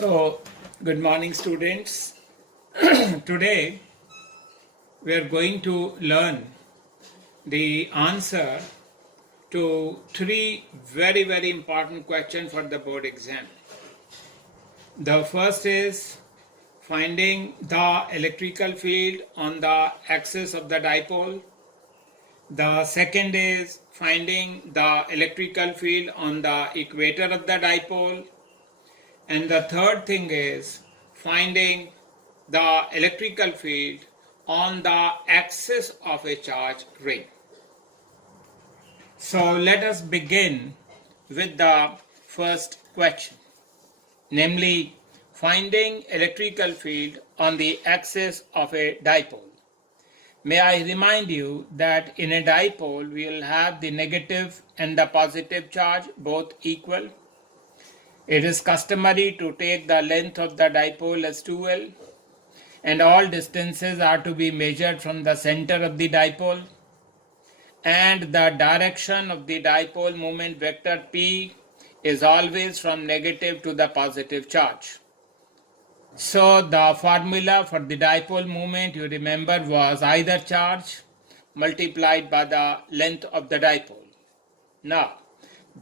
So, good morning, students. Today, we are going to learn the answer to three very important questions for the board exam. The first is finding the electrical field on the axis of the dipole. The second is finding the electrical field on the equator of the dipole. And the third thing is finding the electrical field on the axis of a charge ring. So let us begin with the first question, namely finding electrical field on the axis of a dipole. May I remind you that in a dipole we will have the negative and the positive charge both equal. It is customary to take the length of the dipole as 2L, and all distances are to be measured from the center of the dipole, and the direction of the dipole moment vector P is always from negative to the positive charge. So the formula for the dipole moment, you remember, was either charge multiplied by the length of the dipole. Now,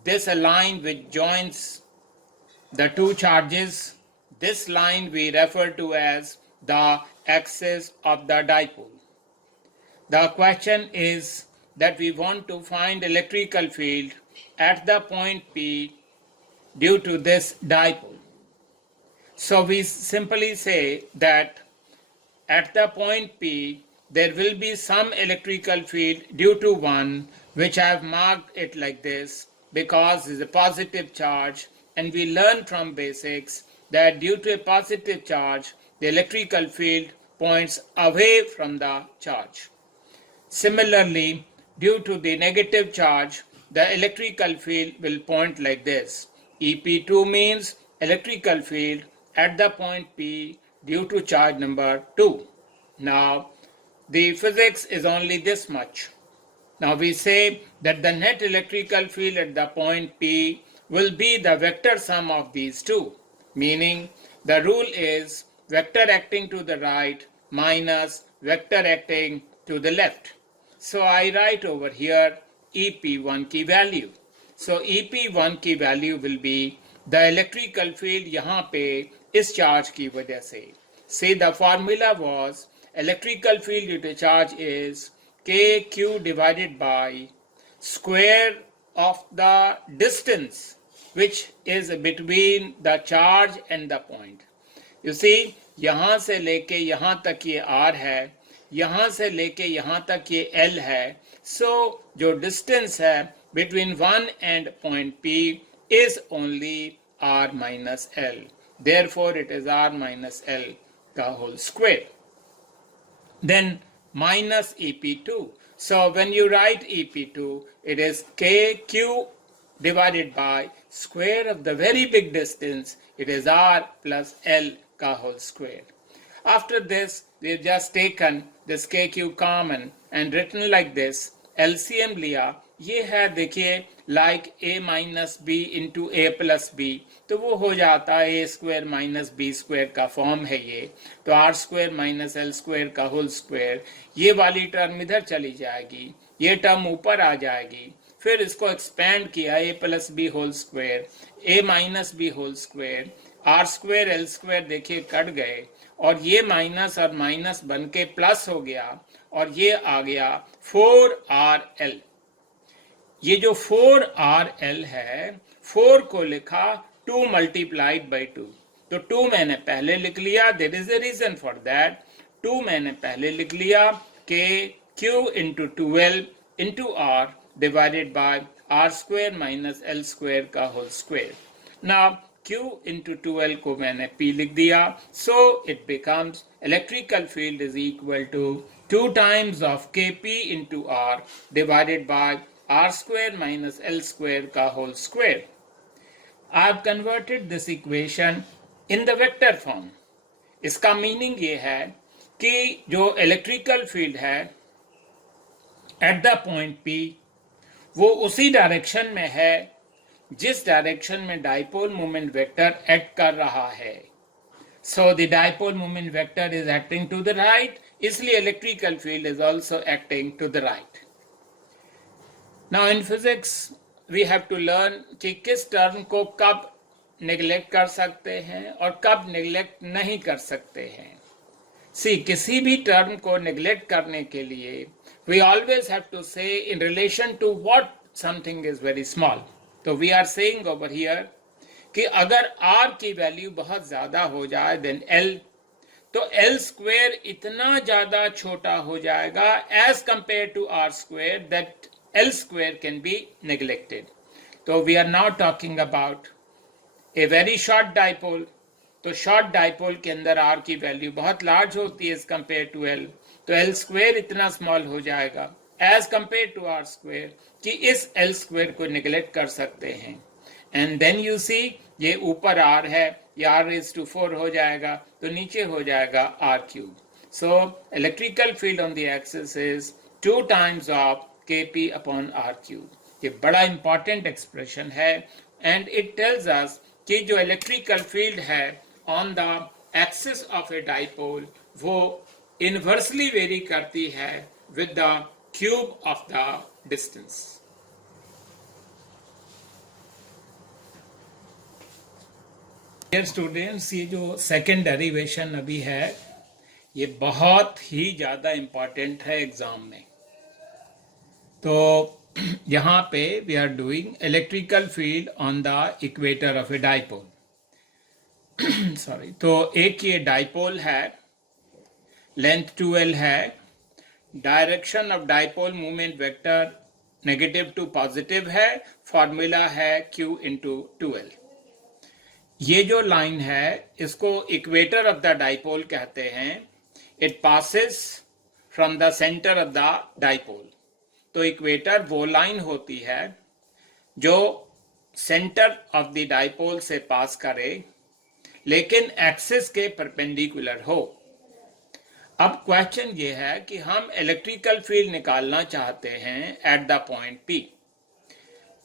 this line which joins the two charges, this line we refer to as the axis of the dipole. The question is that we want to find electrical field at the point P due to this dipole. So we simply say that at the point P there will be some electrical field due to 1, which I have marked it like this because it is a positive charge, and we learn from basics that due to a positive charge the electrical field points away from the charge. Similarly, due to the negative charge, the electrical field will point like this. EP2 means electrical field at the point P due to charge number 2. Now, the physics is only this much. Now we say that the net electrical field at the point P will be the vector sum of these two, meaning the rule is vector acting to the right minus vector acting to the left. So I write over here EP1 की value. So EP1 की value will be the electrical field यहाँ पे इस charge की वजह से. See, the formula was electrical field due to charge is KQ divided by square of the distance which is between the charge and the point. You see, यहाँ से लेके यहाँ तक ये R है, यहाँ से लेके यहाँ तक ये L है. So जो distance है between 1 and point P is only R minus L. Therefore it is R minus L का whole square. Then minus EP2. So when you write EP2, it is KQ divided by square of the very big distance, it is R plus L का whole square. After this, we have just taken this KQ common and written like this. LCM लिया, ये है देखिए like A minus B into A plus B, तो वो हो जाता है A square minus B square का फॉर्म है ये. तो R square minus L square का होल स्क्वायर, ये वाली टर्म इधर चली जाएगी, ये टर्म ऊपर आ जाएगी. फिर इसको एक्सपेंड किया A plus B whole square, A minus B whole square, R square L square देखिए कट गए, और ये माइनस और माइनस बन के प्लस हो गया, और ये आ गया 4RL. ये जो 4RL है, 4 को लिखा 2 multiplied by 2. तो 2 मैंने पहले लिख लिया, there is a reason for that. 2 मैंने पहले लिख लिया कि Q into 2L into R divided by R square minus L square का whole square. Now Q into 2L को मैंने P लिख दिया. So it becomes electrical field is equal to 2 times of Kp into R divided by R square minus L square का whole square. I have converted this equation in the vector form. इसका meaning ये है कि जो electrical field है eight the point P वो उसी direction में है जिस डायरेक्शन में डाइपोल मोमेंट वेक्टर एक्ट कर रहा है. So the dipole moment vector is acting to the right, इसलिए electrical field is also acting to the right. Now in physics we have to learn कि किस टर्म को कब neglect कर सकते हैं और कब नेग्लेक्ट नहीं कर सकते हैं. किसी भी टर्म को नेग्लेक्ट करने के लिए we always have to say in relation to what something is very small. तो we are saying over here कि अगर r की वैल्यू बहुत ज्यादा हो जाए देन l, तो l स्क्वेयर इतना ज्यादा छोटा हो जाएगा as compare to r square that l square can be neglected. तो we are now talking about a very short dipole. तो शॉर्ट डाइपोल के अंदर r की वैल्यू बहुत लार्ज होती है एज कंपेयर टू l, तो l स्क्वेयर इतना स्मॉल हो जाएगा as compare to r square कि इस l स्क्वेयर को नेग्लेक्ट कर सकते हैं. एंड देन यू सी ये ऊपर r है, ये r⁴ हो जाएगा, तो नीचे हो जाएगा r³. So electrical field on the axis is 2 times of kp upon r³. ये बड़ा इंपॉर्टेंट एक्सप्रेशन है एंड इट टेल्स अस कि जो इलेक्ट्रिकल फील्ड है on the axis of a dipole वो इनवर्सली वेरी करती है with the cube of the distance. Dear students, ये जो सेकेंड डेरिवेशन अभी है ये बहुत ही ज्यादा इंपॉर्टेंट है एग्जाम में. तो यहाँ पे we are doing electrical field on the equator of a dipole. Sorry, तो एक ये डाइपोल है, लेंथ 2l है, direction of dipole movement vector negative to positive है, फॉर्मूला है q इंटू 2l. ये जो लाइन है इसको इक्वेटर ऑफ द डाइपोल कहते हैं. It passes from the centre of the dipole. तो इक्वेटर वो लाइन होती है जो सेंटर ऑफ द डाइपोल से पास करे लेकिन एक्सिस के परपेंडिकुलर हो. अब क्वेश्चन ये है कि हम इलेक्ट्रिकल फील्ड निकालना चाहते हैं एट द पॉइंट P.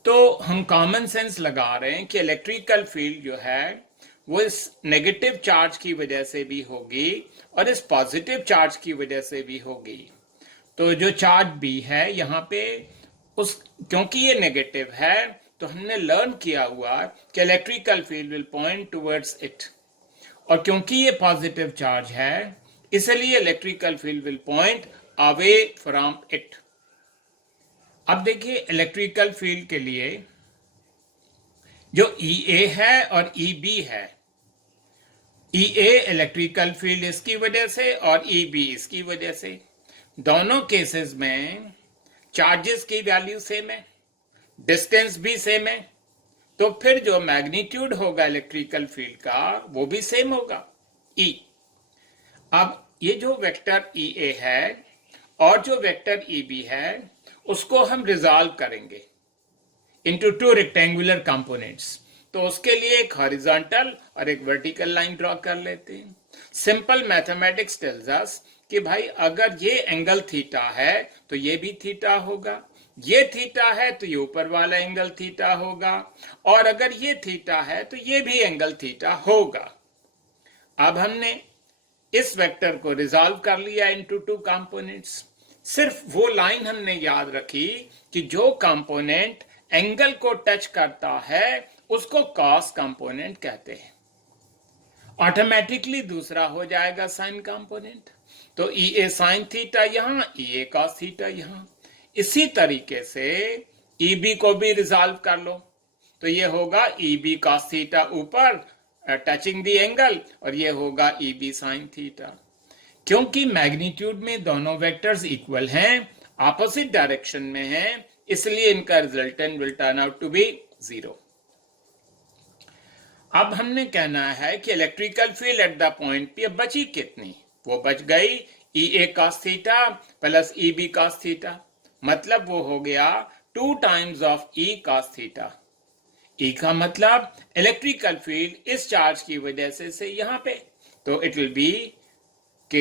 तो हम कॉमन सेंस लगा रहे हैं कि इलेक्ट्रिकल फील्ड जो है वो इस नेगेटिव चार्ज की वजह से भी होगी और इस पॉजिटिव चार्ज की वजह से भी होगी. तो जो चार्ज B है यहाँ पे क्योंकि ये नेगेटिव है तो हमने लर्न किया हुआ कि electrical field will point towards it, और क्योंकि ये पॉजिटिव चार्ज है इसलिए electrical field will point away from it. अब देखिए इलेक्ट्रिकल फील्ड के लिए जो EA है और EB है, EA इलेक्ट्रिकल फील्ड इसकी वजह से और EB इसकी वजह से. दोनों केसेस में चार्जेस की वैल्यू सेम है, डिस्टेंस भी सेम है, तो फिर जो मैग्नीट्यूड होगा इलेक्ट्रिकल फील्ड का वो भी सेम होगा E. अब ये जो वेक्टर EA है और जो वेक्टर EB है उसको हम रिजॉल्व करेंगे इनटू 2 रेक्टेंगुलर कंपोनेंट्स. तो उसके लिए एक हॉरिजॉन्टल और एक वर्टिकल लाइन ड्रॉ कर लेते हैं. सिंपल मैथमेटिक्स टेल्स अस कि भाई अगर ये एंगल थीटा है तो ये भी थीटा होगा, ये थीटा है तो ये ऊपर वाला एंगल थीटा होगा, और अगर ये थीटा है तो ये भी एंगल थीटा होगा. अब हमने इस वेक्टर को रिजॉल्व कर लिया इनटू 2 कंपोनेंट्स. सिर्फ वो लाइन हमने याद रखी कि जो कंपोनेंट एंगल को टच करता है उसको कॉस कंपोनेंट कहते हैं. ऑटोमेटिकली दूसरा हो जाएगा साइन कंपोनेंट. तो EA साइन थीटा यहां, EA कॉस थीटा यहां. इसी तरीके से EB को भी रिजॉल्व कर लो तो ये होगा EB कॉस थीटा ऊपर टचिंग द एंगल और ये होगा EB साइन थीटा. क्योंकि मैग्नीट्यूड में दोनों वेक्टर्स इक्वल हैं, ऑपोजिट डायरेक्शन में हैं, इसलिए इनका resultant will turn out to be 0. अब हमने कहना है कि electrical field at the point P अब बची कितनी, वो बच गई EA cos theta plus EB cos theta, मतलब वो हो गया 2 times of E cos theta. E का मतलब इलेक्ट्रिकल फील्ड इस चार्ज की वजह से यहां पे, तो it will be K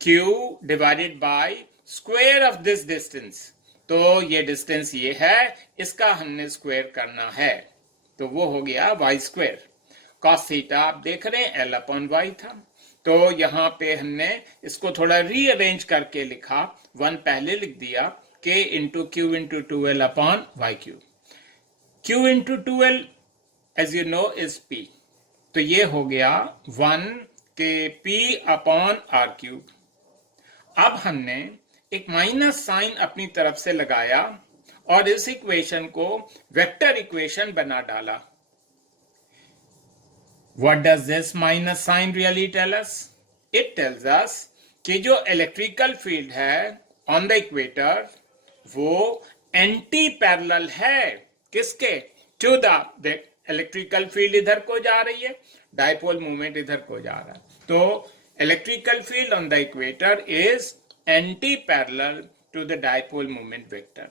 Q divided by square of this distance. तो ये डिस्टेंस ये है, इसका हमने स्क्वायर करना है, तो वो हो गया वाई स्क्वायर। कॉस थीटा आप देख रहे हैं L/y था, तो यहाँ पे हमने इसको थोड़ा रीअरेंज करके लिखा, 1 पहले लिख दिया, k into q into 2l/y³। q into 2l as you know is p, तो ये हो गया 1kp/r³। अब हमने एक माइनस साइन अपनी तरफ से लगाया और इस इक्वेशन को वेक्टर इक्वेशन बना डाला। What does this minus sign really tell us? It tells us कि जो इलेक्ट्रिकल फील्ड है ऑन द इक्वेटर वो एंटी पैरेलल है किसके? टू द इलेक्ट्रिकल फील्ड इधर को जा रही है, डायपोल मूवमेंट इधर को जा रहा है, तो electrical field on the equator is anti parallel to the dipole movement vector.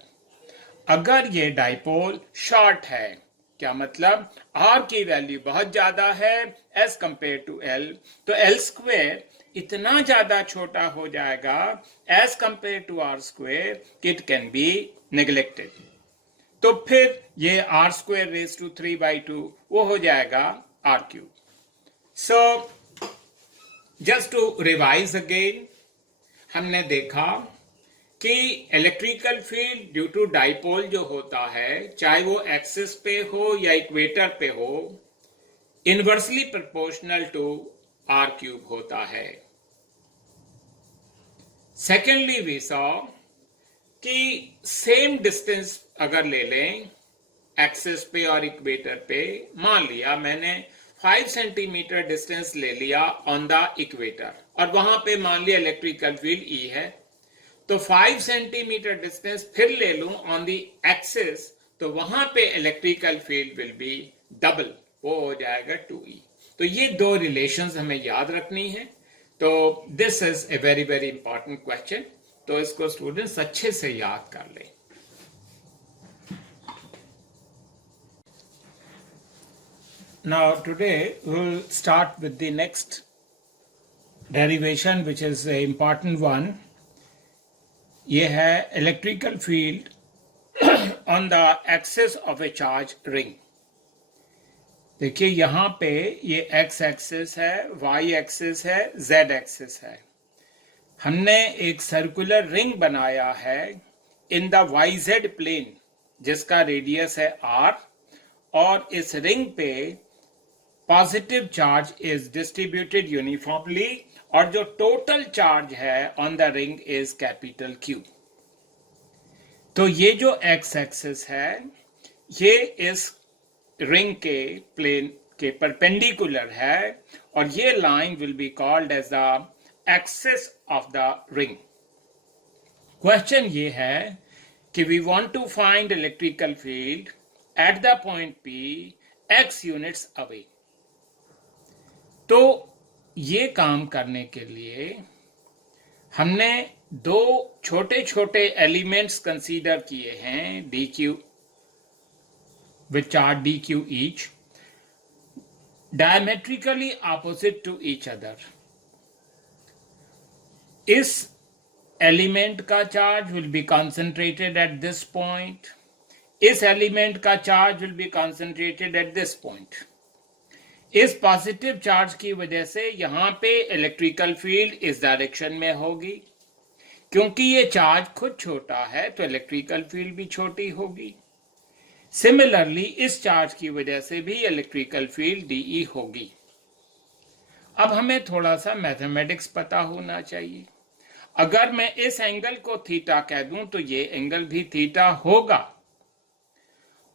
अगर ये डायपोल शॉर्ट है, क्या मतलब r की वैल्यू बहुत ज्यादा है एज कंपेयर टू l, तो l स्क्वेयर इतना ज्यादा छोटा हो जाएगा as compare to r square कि इट कैन बी नेग्लेक्टेड। तो फिर ये r²3/2 वो हो जाएगा r³। So just to revise again, हमने देखा कि electrical field due to dipole जो होता है, चाहे वो एक्सिस पे हो या इक्वेटर पे हो, इनवर्सली प्रोपोर्शनल टू r³ होता है। सेकेंडली वी सॉ कि सेम डिस्टेंस अगर ले लें एक्सिस पे और इक्वेटर पे, मान लिया मैंने 5 सेंटीमीटर डिस्टेंस ले लिया ऑन द इक्वेटर और वहां पे मान लिया इलेक्ट्रिकल फील्ड E है, तो 5 सेंटीमीटर डिस्टेंस फिर ले लूं ऑन द एक्सिस, तो वहां पे electrical field will be double, वो हो जाएगा 2E। तो ये दो रिलेशंस हमें याद रखनी है। तो this is a very very important question, तो इसको स्टूडेंट्स अच्छे से याद कर लें। Now today we'll start with the next derivation which is an important one. ये है electrical field on the axis of a charge ring. देखिए यहाँ पे ये x एक्सिस है, y एक्सिस है, z एक्सिस है। हमने एक सर्कुलर रिंग बनाया है इन द yz प्लेन जिसका रेडियस है r, और इस रिंग पे positive charge is distributed uniformly और जो टोटल चार्ज है on the ring is capital Q। तो ये जो x एक्सिस है ये इस रिंग के प्लेन के परपेंडिकुलर है और ये line will be called as the axis of the ring. Question ये है कि we want to find electrical field at the point P x units away. तो ये काम करने के लिए हमने दो छोटे छोटे एलिमेंट्स कंसीडर किए हैं dq which are dq each diametrically opposite to each other। इस एलिमेंट का charge will be concentrated at this point, इस एलिमेंट का charge will be concentrated at this point. इस पॉजिटिव चार्ज की वजह से यहां पे इलेक्ट्रिकल फील्ड इस डायरेक्शन में होगी, क्योंकि ये चार्ज खुद छोटा है तो इलेक्ट्रिकल फील्ड भी छोटी होगी। सिमिलरली इस चार्ज की वजह से भी इलेक्ट्रिकल फील्ड DE होगी। अब हमें थोड़ा सा मैथमेटिक्स पता होना चाहिए। अगर मैं इस एंगल को थीटा कह दूं तो ये एंगल भी थीटा होगा।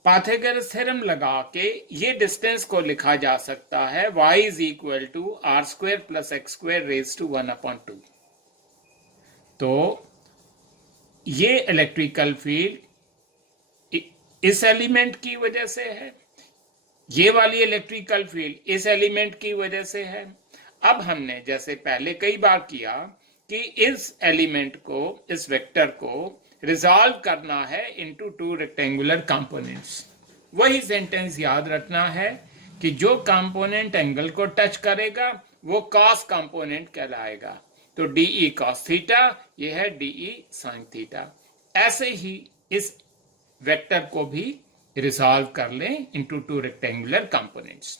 पाइथागोरस थ्योरम लगा के ये डिस्टेंस को लिखा जा सकता है y is equal to r² plus x² raise to 1/2। तो ये इलेक्ट्रिकल फील्ड इस एलिमेंट की वजह से है, ये वाली इलेक्ट्रिकल फील्ड इस एलिमेंट की वजह से है। अब हमने जैसे पहले कई बार किया कि इस एलिमेंट को, इस वेक्टर को रिजॉल्व करना है इनटू टू रेक्टेंगुलर कंपोनेंट्स। वही सेंटेंस याद रखना है कि जो कंपोनेंट एंगल को टच करेगा वो कॉस कंपोनेंट कहलाएगा। तो DE cos थीटा, ये है DE sin थीटा। ऐसे ही इस वेक्टर को भी रिजॉल्व कर लें इनटू टू रेक्टेंगुलर कंपोनेंट्स।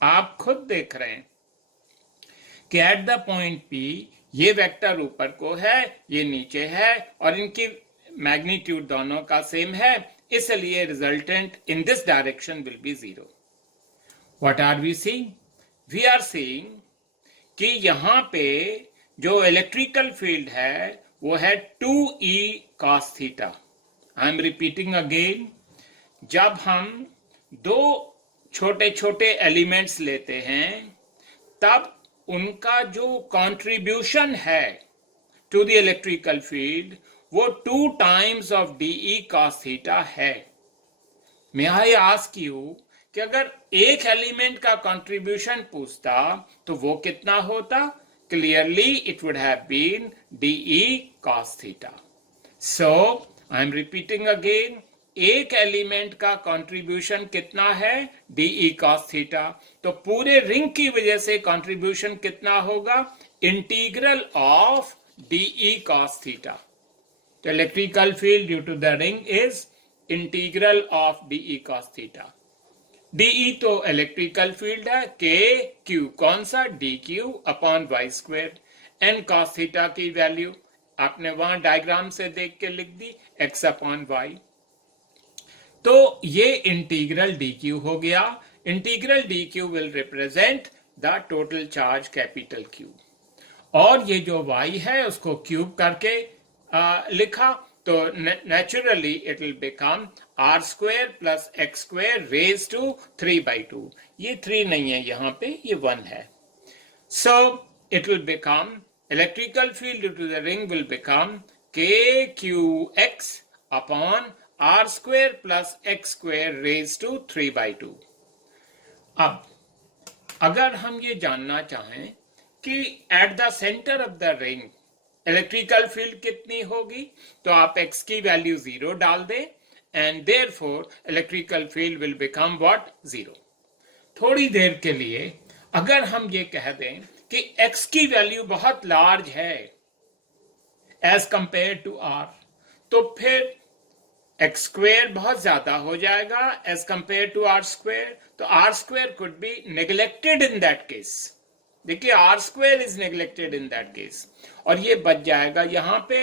आप खुद देख रहे हैं कि एट द पॉइंट P ये वेक्टर ऊपर को है, ये नीचे है, और इनकी मैग्नीट्यूड दोनों का सेम है, इसलिए resultant in this direction will be 0। What are we seeing? We are seeing कि यहां पे जो इलेक्ट्रिकल फील्ड है वो है 2E cos theta. I am repeating again, जब हम दो छोटे छोटे एलिमेंट्स लेते हैं तब उनका जो कंट्रीब्यूशन है टू द इलेक्ट्रिकल फील्ड वो 2 times of DE cos theta है। मे आई आस्क यू कि अगर एक एलिमेंट का कंट्रीब्यूशन पूछता तो वो कितना होता? Clearly it would have been DE cos theta. So I am repeating again, एक एलिमेंट का कंट्रीब्यूशन कितना है? DE cos theta. तो पूरे रिंग की वजह से कंट्रीब्यूशन कितना होगा? Integral of DE cos theta. तो electrical field due to the ring is integral of DE cos theta. DE तो इलेक्ट्रिकल फील्ड है, KQ कौन सा? DQ upon y square. N cos theta की वैल्यू आपने वहां डायग्राम से देख के लिख दी, x अपॉन वाई। तो ये इंटीग्रल DQ हो गया। Integral DQ will represent the total charge capital Q, और ये जो y है उसको क्यूब करके लिखा तो naturally it will become r square plus x square raise to 3/2। ये 3 नहीं है यहाँ पे, ये 1 है। So it will become electrical field due to the ring will become KQX upon r square plus x square raise to 3/2। अब अगर हम ये जानना चाहें कि at the centre of the ring electrical field कितनी होगी, तो आप x की वैल्यू 0 डाल दें and therefore electrical field will become what? 0। थोड़ी देर के लिए अगर हम ये कह दें कि x की वैल्यू बहुत लार्ज है एज कंपेयर टू r, तो फिर x स्क्वेयर बहुत ज्यादा हो जाएगा as compare to r square. तो r square could be neglected in that case. देखिए r square is neglected in that case, और ये बच जाएगा यहाँ पे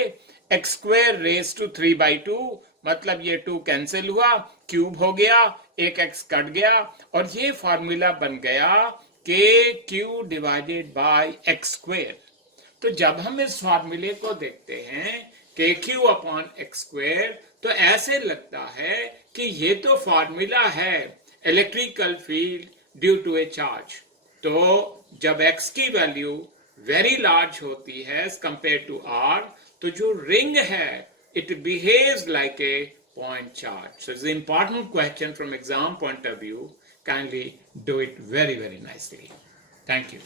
x स्क्वेयर रेज टू 3/2, मतलब ये 2 कैंसिल हुआ, क्यूब हो गया, एक x कट गया, और ये फॉर्मूला बन गया KQ divided by x square. तो जब हम इस फॉर्मूले को देखते हैं KQ अपॉन x स्क्वेयर, तो ऐसे लगता है कि ये तो फॉर्मूला है electrical field due to a charge. तो जब x की वैल्यू वेरी लार्ज होती है एज कंपेयर टू r, तो जो रिंग है it behaves like a point charge. So it's an important question from exam point of view. Kindly do it very, very nicely. Thank you.